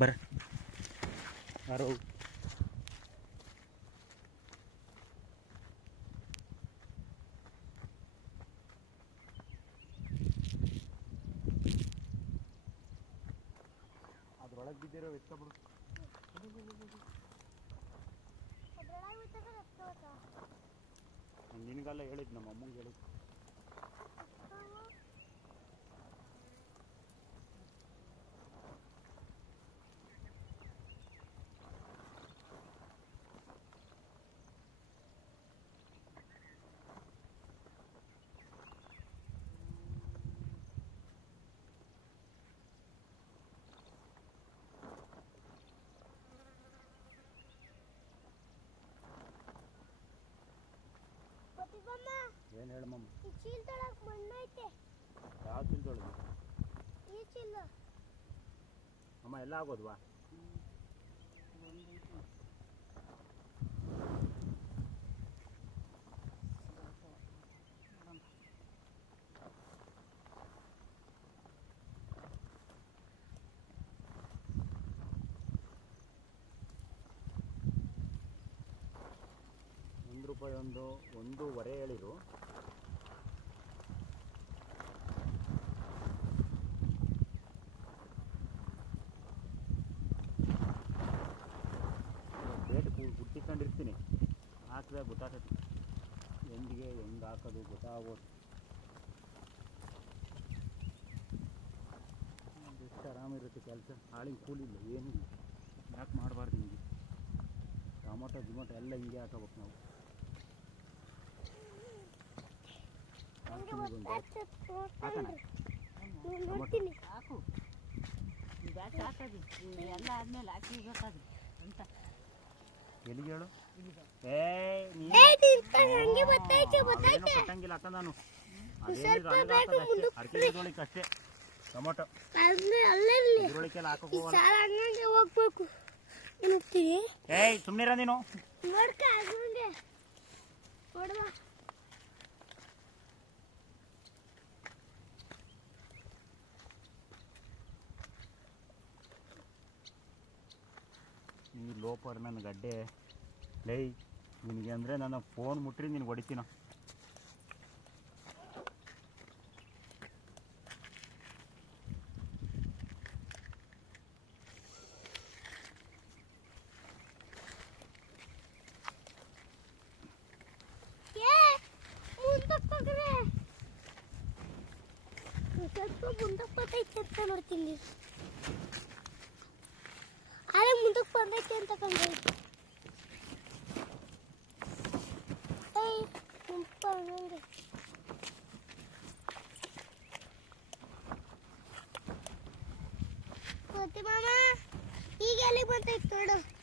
ಬರ್ರಿ ಯಾರು ಅದ್ರೊಳಗೆ ಬಿದ್ದಿರೋ ಎತ್ತ ಬಿಡು ನಿನಗಲ್ಲ ಹೇಳಿದ್ ನಮ್ಮ ಅಮ್ಮಂಗೆ ಹೇಳಿದ್ದು ಏನು ಹೇಳಮ್ಮ ಈ ಚೀಲದೊಳಗೆ ಮಣ್ಣು ಐತೆ ಯಾವ ಚೀಲದೊಳಗೆ ಈ ಚೀಲ ಅಮ್ಮ ಎಲ್ಲ ಆಗೋದ್ವಾ ರೂಪಾಯಿ ಒಂದು ಒಂದೂವರೆ ಹೇಳಿರು ರೇಟ್ ಹುಟ್ಟಿಕೊಂಡಿರ್ತೀನಿ ಹಾಕಿದಾಗ ಗೊತ್ತಾಗತ್ತೆ ಹೆಂಗೆ ಹೆಂಗೆ ಹಾಕೋದು ಗೊತ್ತಾಗೋದು ಎಷ್ಟು ಆರಾಮಿರುತ್ತೆ ಕೆಲಸ ಹಾಳಿಗೆ ಕೂಲಿಲ್ಲ ಏನಿಲ್ಲ ಯಾಕೆ ಮಾಡಬಾರ್ದು ಹಿಂಗೆ ಟೊಮೊಟೊ ಗಿಮೊಟೊ ಎಲ್ಲ ಹಿಂಗೆ ಹಾಕೋಬೇಕು ನಾವು ಇದೊಂದು ಎಲ್ಲ ಆದ್ಮೇಲೆ ಹಾಕಿ ಬೇಕಾದ್ರೆ ಹೇಳು ಏ ನಾನು ಅಷ್ಟೇ ಟೊಮೊಟೊ ಹೋಗ್ಬೇಕು ಏಯ್ ಸುಮ್ಮನಿರ ನೀನು ನೋಡ್ಕ ಲೋಪರ್ ನನ್ನ ಗಡ್ಡೆ ಲೈ ನಿನಗೆ ಅಂದರೆ ನನ್ನ ಫೋನ್ ಮುಟ್ಟಿ ನಿನಗೆ ಹೊಡಿತೀನ ಐತೆ ಅಂತ ಬಂದೆ ಏಯ್ ಗುಂಪ ಹಂಗೆ ಮಾಮ ಈಗ ಎಲ್ಲಿಗೆ ಬರ್ತೈತೆ ನೋಡು